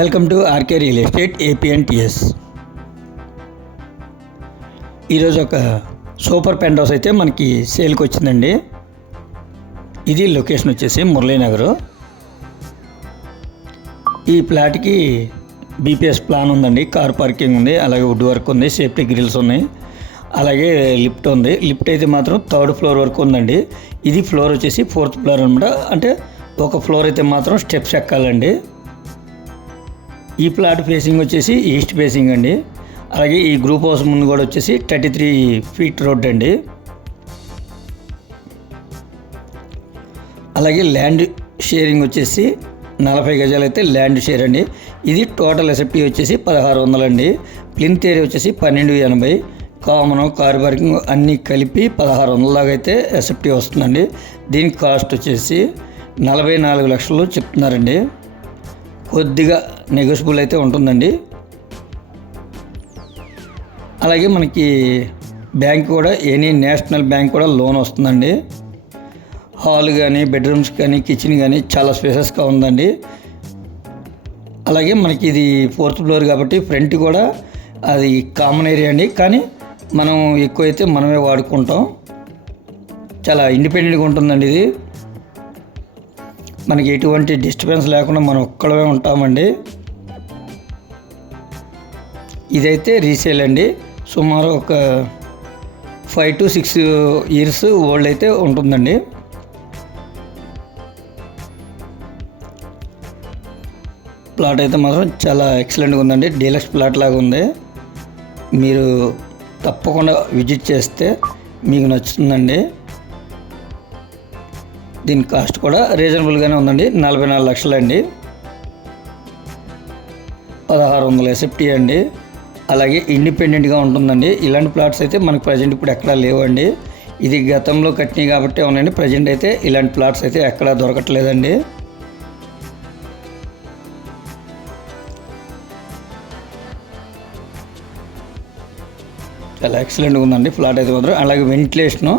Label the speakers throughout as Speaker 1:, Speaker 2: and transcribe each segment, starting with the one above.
Speaker 1: Welcome to RK real estate APNTS ఈరోజు ఒక super pent house అయితే మనకి సేల్కి వచ్చిందండి. ఇది లొకేషన్ వచ్చేసి మురళీనగర్ ఈ ప్లాట్కి బీపీఎస్ ప్లాన్ ఉందండి. కార్ పార్కింగ్ ఉంది అలాగే వుడ్ వర్క్ ఉంది సేఫ్టీ గ్రిల్స్ ఉన్నాయి అలాగే లిఫ్ట్ ఉంది. లిఫ్ట్ అయితే మాత్రం థర్డ్ ఫ్లోర్ వరకు ఉందండి. ఇది ఫ్లోర్ వచ్చేసి ఫోర్త్ ఫ్లోర్ అనమాట అంటే ఒక ఫ్లోర్ అయితే మాత్రం స్టెప్స్ ఎక్కాలండి. ఈ ప్లాట్ ఫేసింగ్ వచ్చేసి ఈస్ట్ ఫేసింగ్ అండి. అలాగే ఈ గ్రూప్ హౌస్ ముందు కూడా వచ్చేసి థర్టీ త్రీ ఫీట్ రోడ్ అండి. అలాగే ల్యాండ్ షేరింగ్ వచ్చేసి నలభై గజాలు అయితే ల్యాండ్ షేర్ అండి. ఇది టోటల్ ఎస్ఎఫ్టీ వచ్చేసి పదహారు వందలండి ప్లింత్ ఏరియా వచ్చేసి పన్నెండు ఎనభై. కామన్ కార్ పార్కింగ్ అన్నీ కలిపి పదహారు వందల దాకా అయితే ఎస్ఎఫ్టీ వస్తుందండి. దీని కాస్ట్ వచ్చేసి నలభై నాలుగు లక్షలు చెప్తున్నారండి. కొద్దిగా నెగోషియబుల్ అయితే ఉంటుందండి. అలాగే మనకి బ్యాంక్ కూడా ఎనీ నేషనల్ బ్యాంక్ కూడా లోన్ వస్తుందండి. హాల్ కానీ బెడ్రూమ్స్ కానీ కిచెన్ కానీ చాలా స్పేసెస్గా ఉందండి. అలాగే మనకి ఇది ఫోర్త్ ఫ్లోర్ కాబట్టి ఫ్రంట్ కూడా అది కామన్ ఏరియా అండి. కానీ మనం ఎక్కువైతే మనమే వాడుకుంటాం. చాలా ఇండిపెండెంట్గా ఉంటుందండి ఇది. మనకి ఎటువంటి డిస్టర్బెన్స్ లేకుండా మనం ఒక్కడమే ఉంటామండి. ఇదైతే రీసేల్ అండి. సుమారు ఒక five to six years old అయితే ఉంటుందండి. ప్లాట్ అయితే మాత్రం చాలా ఎక్సలెంట్గా ఉందండి. డీలక్స్ ప్లాట్ లాగా ఉంది. మీరు తప్పకుండా విజిట్ చేస్తే మీకు నచ్చుతుందండి. దీని కాస్ట్ కూడా రీజనబుల్గానే ఉందండి. నలభై నాలుగు లక్షలండి. పదహారు వందల ఎస్ఎఫ్టీ అండి. అలాగే ఇండిపెండెంట్గా ఉంటుందండి. ఇలాంటి ప్లాట్స్ అయితే మనకు ప్రజెంట్ ఇప్పుడు ఎక్కడా లేవండి. ఇది గతంలో కట్టినాయి కాబట్టి ఉన్నాయండి. ప్రజెంట్ అయితే ఇలాంటి ప్లాట్స్ అయితే ఎక్కడా దొరకట్లేదండి. చాలా ఎక్సలెంట్గా ఉందండి ఫ్లాట్ అయితే మాత్రం. అలాగే వెంటిలేషను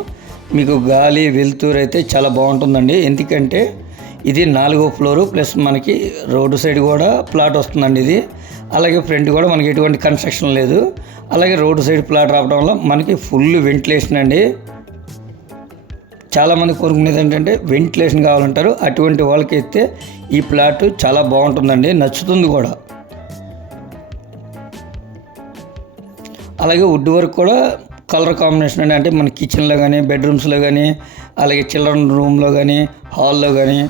Speaker 1: మీకు గాలి వెలుతురు అయితే చాలా బాగుంటుందండి. ఎందుకంటే ఇది నాలుగో ఫ్లోరు ప్లస్ మనకి రోడ్డు సైడ్ కూడా ప్లాట్ వస్తుందండి ఇది. అలాగే ఫ్రంట్ కూడా మనకి ఎటువంటి కన్స్ట్రక్షన్ లేదు. అలాగే రోడ్డు సైడ్ ప్లాట్ రావడం వల్ల మనకి ఫుల్ వెంటిలేషన్ అండి. చాలామంది కోరుకునేది ఏంటంటే వెంటిలేషన్ కావాలంటారు. అటువంటి వాళ్ళకి అయితే ఈ ప్లాట్ చాలా బాగుంటుందండి. నచ్చుతుంది కూడా. అలాగే వుడ్ వర్క్ కూడా కలర్ కాంబినేషన్ అండి. అంటే మన కిచెన్లో కానీ బెడ్రూమ్స్లో కానీ అలాగే చిల్డ్రన్ రూమ్లో కానీ హాల్లో కానీ